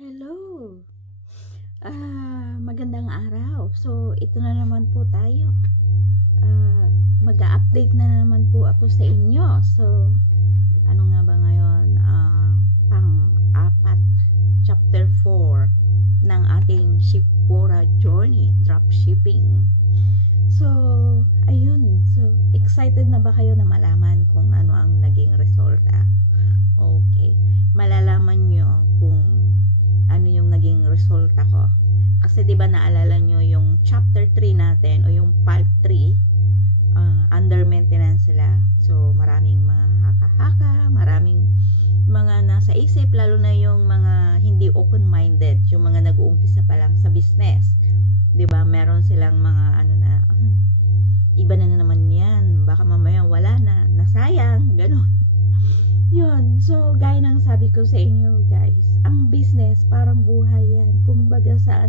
Hello. Magandang araw. So, ito na naman po tayo. Mag-a-update na naman po ako sa inyo. So, ano nga ba ngayon? Pang-apat, chapter 4 ng ating Shipura Journey, Dropshipping. So, ayun. So, excited na ba kayo na malaman kung ano ang naging resulta? Okay. Malalaman nyo kung ano yung naging resulta ko. Kasi 'di ba naalala nyo yung chapter 3 natin o yung part 3, under maintenance sila. So maraming mga haka-haka, maraming mga nasa isip, lalo na yung mga hindi open-minded, yung mga nag-uumpisa pa lang sa business. 'Di ba? Meron silang mga ano na, iba na naman 'yan. Baka mamaya wala na, nasayang, gano'n. Yun, so gaya ng sabi ko sa inyo guys, ang business parang buhay yan. Kumbaga sa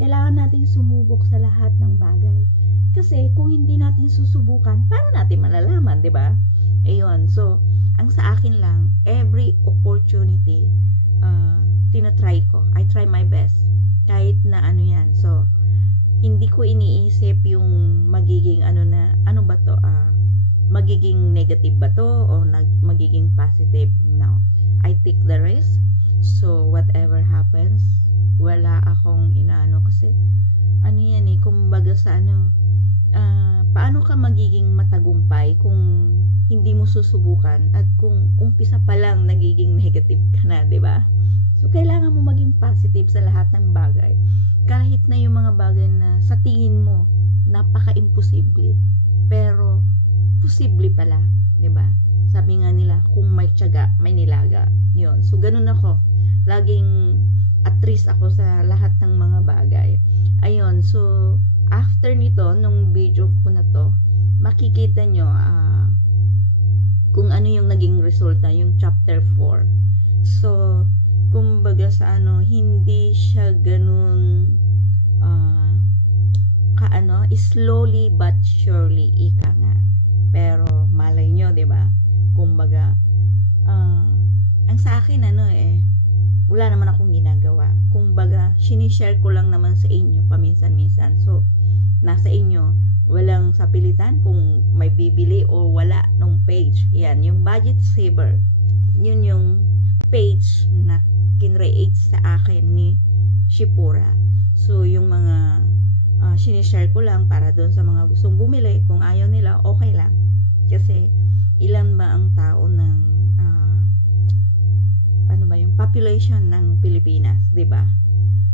kailangan natin sumubok sa lahat ng bagay. Kasi kung hindi natin susubukan, paano natin malalaman, di ba? Ayun, so ang sa akin lang, every opportunity, tinatry ko. I try my best. Kahit na ano yan. So, hindi ko iniisip yung magiging ano ba to, magiging negative ba to o magiging positive. No, I take the risk. So whatever happens, wala akong inaano kasi ano yan kumbaga sa paano ka magiging matagumpay kung hindi mo susubukan at kung umpisa pa lang nagiging negative ka na, di ba? So kailangan mo maging positive sa lahat ng bagay, kahit na yung mga bagay na sa tingin mo napaka-imposible, pero posible pala, 'di ba? Sabi nga nila, kung may tiyaga, may nilaga. 'Yon. So ganun ako. Laging at risk ako sa lahat ng mga bagay. Ayun, so after nito nung video ko na to, makikita nyo kung ano yung naging resulta, yung chapter 4. So kumbaga sa hindi siya ganun slowly but surely, ika nga. Pero malay nyo, 'di ba? Kumbaga ang sa akin wala naman akong ginagawa. Kumbaga sinishare ko lang naman sa inyo paminsan-minsan. So nasa inyo, walang sapilitan kung may bibili o wala nung page. Yan, yung budget saver. Yun yung page na kinreate sa akin ni Shipura. So yung mga sinishare ko lang para doon sa mga gustong bumili. Kung ayaw nila, okay lang. Kasi ilan ba ang tao ng yung population ng Pilipinas, 'di ba?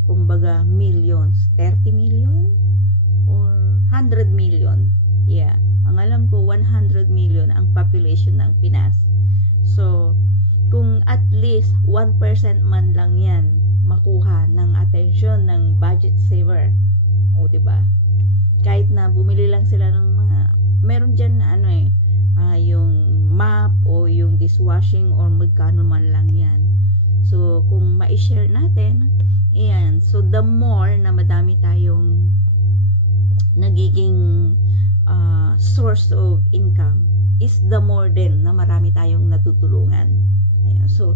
Kumbaga millions, 30 million or 100 million. Yeah, ang alam ko 100 million ang population ng Pinas. So, kung at least 1% man lang 'yan makuha ng attention ng budget saver, o 'di ba? Kahit na bumili lang sila ng mga meron diyan na yung map o yung dishwashing or magkano man lang 'yan. So kung ma-share natin, ayan, so the more na madami tayong nagiging source of income is the more din na marami tayong natutulungan. Ayun, so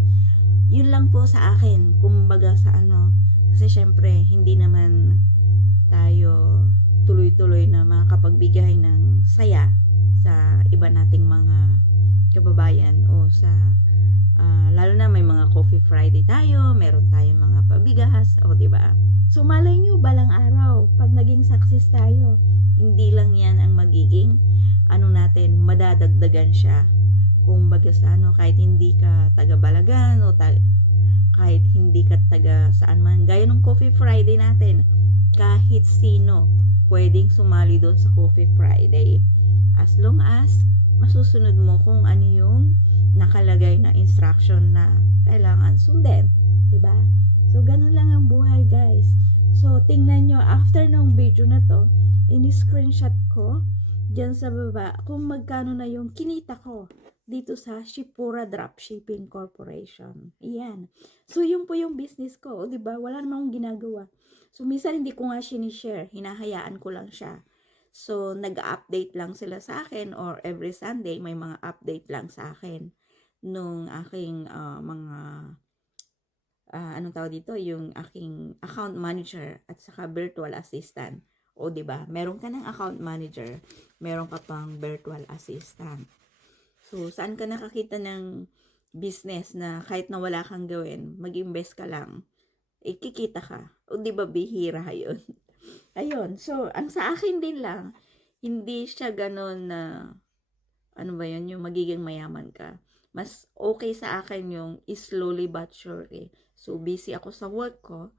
yun lang po sa akin, kumbaga sa kasi syempre hindi naman tayo tuloy-tuloy na makapagbigay ng saya sa iba nating mga kababayan o sa lalo na may mga coffee Friday tayo, meron tayong mga pabigas, o 'di ba? So malay nyo balang araw pag naging success tayo, hindi lang 'yan ang magiging natin, madadagdagan siya. Kung baga sa kahit hindi ka taga Balagan o kahit hindi ka taga saan man, gaya ng coffee Friday natin, kahit sino pwedeng sumali doon sa coffee Friday as long as masusunod mo kung ano yung nakalagay na instruction na kailangan sundin, 'di ba? So ganun lang ang buhay, guys. So tingnan nyo after ng video na to, ini-screenshot ko diyan sa baba kung magkano na yung kinita ko dito sa Shipura Dropshipping Corporation. Iyan. So yun po yung business ko, 'di ba? Wala namang akong ginagawa. So minsan hindi ko nga sinishare, hinahayaan ko lang siya. So, nag-update lang sila sa akin or every Sunday may mga update lang sa akin nung aking mga anong tawag dito, yung aking account manager at saka virtual assistant. O, di ba? Meron ka ng account manager, meron ka pang virtual assistant. So, saan ka nakakita ng business na kahit na wala kang gawin, mag-invest ka lang, kikita ka. O, di ba, bihira yun? Ayun. So, ang sa akin din lang, hindi siya ganon na, ano ba yun, yung magiging mayaman ka. Mas okay sa akin yung slowly but surely. So, busy ako sa work ko.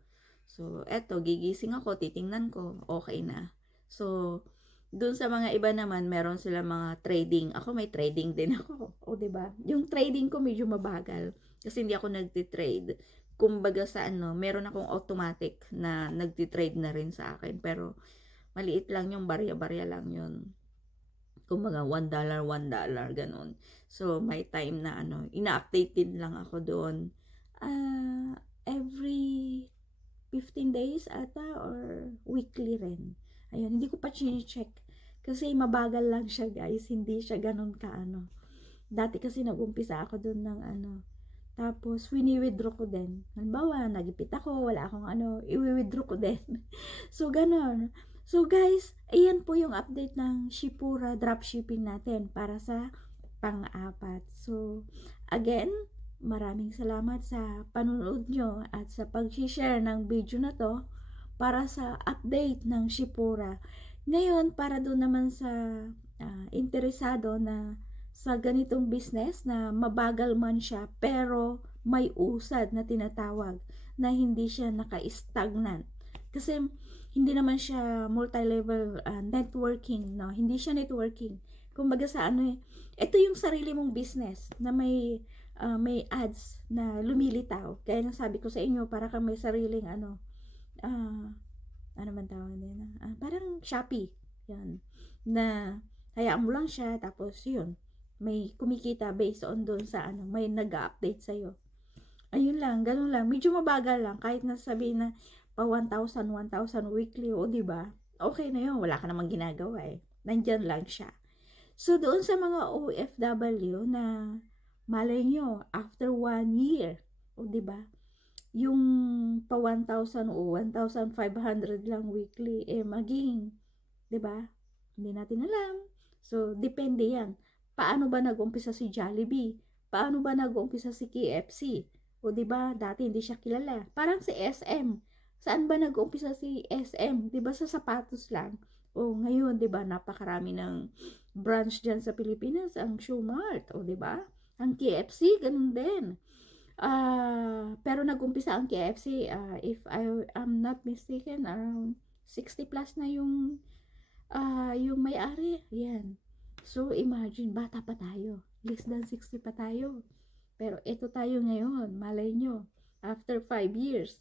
So, eto, gigising ako, titingnan ko, okay na. So, dun sa mga iba naman, meron sila mga trading. Ako may trading din ako. O, diba? Yung trading ko medyo mabagal. Kasi hindi ako nagtitrade. Kumbaga sa ano, meron akong automatic na nagtitrade na rin sa akin. Pero, maliit lang yung barya-barya lang yun. Kumbaga, $1, $1, ganun. So, may time na ano, ina-update din lang ako doon. Every 15 days ata or weekly rin. Ayun, hindi ko pa chine-check. Kasi mabagal lang siya, guys. Hindi siya ganun kaano. Dati kasi nag-umpisa ako doon ng ano. Tapos, wini-withdraw ko din. Halimbawa, nagipit ako, wala akong ano, i-withdraw ko din. So, ganun. So, guys, ayan po yung update ng Shipura dropshipping natin para sa pang-apat. So, again, maraming salamat sa panonood nyo at sa pag-share ng video na to para sa update ng Shipura. Ngayon, para doon naman sa interesado na sa ganitong business na mabagal man siya pero may usad na tinatawag na hindi siya naka-stagnant. Kasi hindi naman siya multi-level networking, no? Hindi siya networking. Kumbaga sa ano ito yung sarili mong business na may ads na lumilitaw. Kaya nang sabi ko sa inyo, para kang may sariling ano man tawag din, parang Shopee. Yan. Na hayaan mo lang siya, tapos yun, may kumikita based on doon sa ano, may nag-update sa'yo. Ayun lang, ganun lang. Medyo mabagal lang, kahit nasabihin na pa 1,000 weekly, o diba? Okay na yun, wala ka namang ginagawa eh. Nandyan lang siya. So, doon sa mga OFW na malay nyo, after 1 year, o diba? Yung pa 1,000 o 1,500 lang weekly, maging, diba? Hindi natin alam. So, depende yan. Paano ba nag-umpisa si Jollibee? Paano ba nag-umpisa si KFC? O diba, dati hindi siya kilala. Parang si SM. Saan ba nag-umpisa si SM? Diba sa sapatos lang? O ngayon, diba, napakarami ng branch dyan sa Pilipinas. Ang Shoemart, o diba? Ang KFC, ganun din. Pero nag-umpisa ang KFC, if I am not mistaken, around 60 plus na yung may-ari. Yan. So, imagine, bata pa tayo. Less than 60 pa tayo. Pero ito tayo ngayon, malay nyo, after 5 years,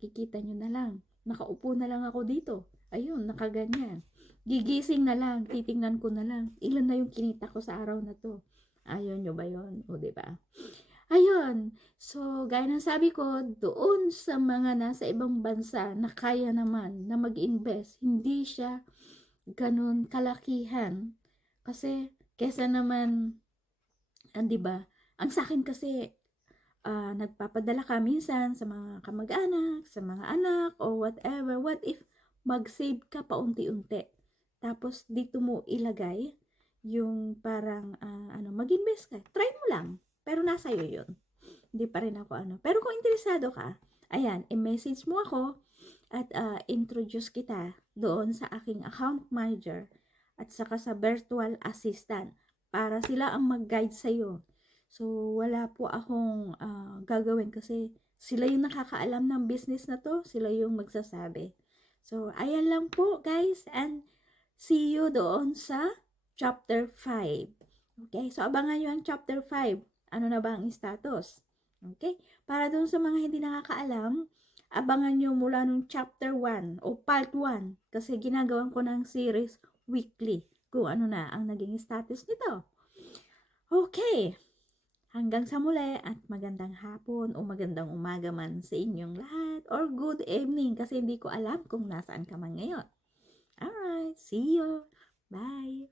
kikita nyo na lang. Nakaupo na lang ako dito. Ayun, nakaganyan. Gigising na lang, titingnan ko na lang. Ilan na yung kinita ko sa araw na to. Ayun nyo ba yun? O, diba? Ayun. So, gaya ng sabi ko, doon sa mga nasa ibang bansa na kaya naman na mag-invest, hindi siya ganun kalakihan. Kasi, kesa naman, di ba? Ang sa akin kasi, nagpapadala ka minsan sa mga kamag-anak, sa mga anak, o whatever. What if mag-save ka paunti-unti? Tapos, dito mo ilagay yung parang, mag-invest ka. Try mo lang. Pero nasa iyo yun. Hindi pa rin ako ano. Pero kung interesado ka, ayan, i-message mo ako at introduce kita doon sa aking account manager at saka sa virtual assistant para sila ang mag-guide sa iyo. So, wala po akong gagawin kasi sila yung nakakaalam ng business na to, sila yung magsasabi. So, ayan lang po guys, and see you doon sa chapter 5. Okay, so abangan nyo ang chapter 5. Ano na ba ang status? Okay, para doon sa mga hindi nakakaalam, abangan nyo mula nung chapter 1 o part 1 kasi ginagawan ko ng series weekly kung ano na ang naging status nito. Okay, hanggang sa muli at magandang hapon o magandang umaga man sa inyong lahat or good evening kasi hindi ko alam kung nasaan ka man ngayon. Alright, see you. Bye.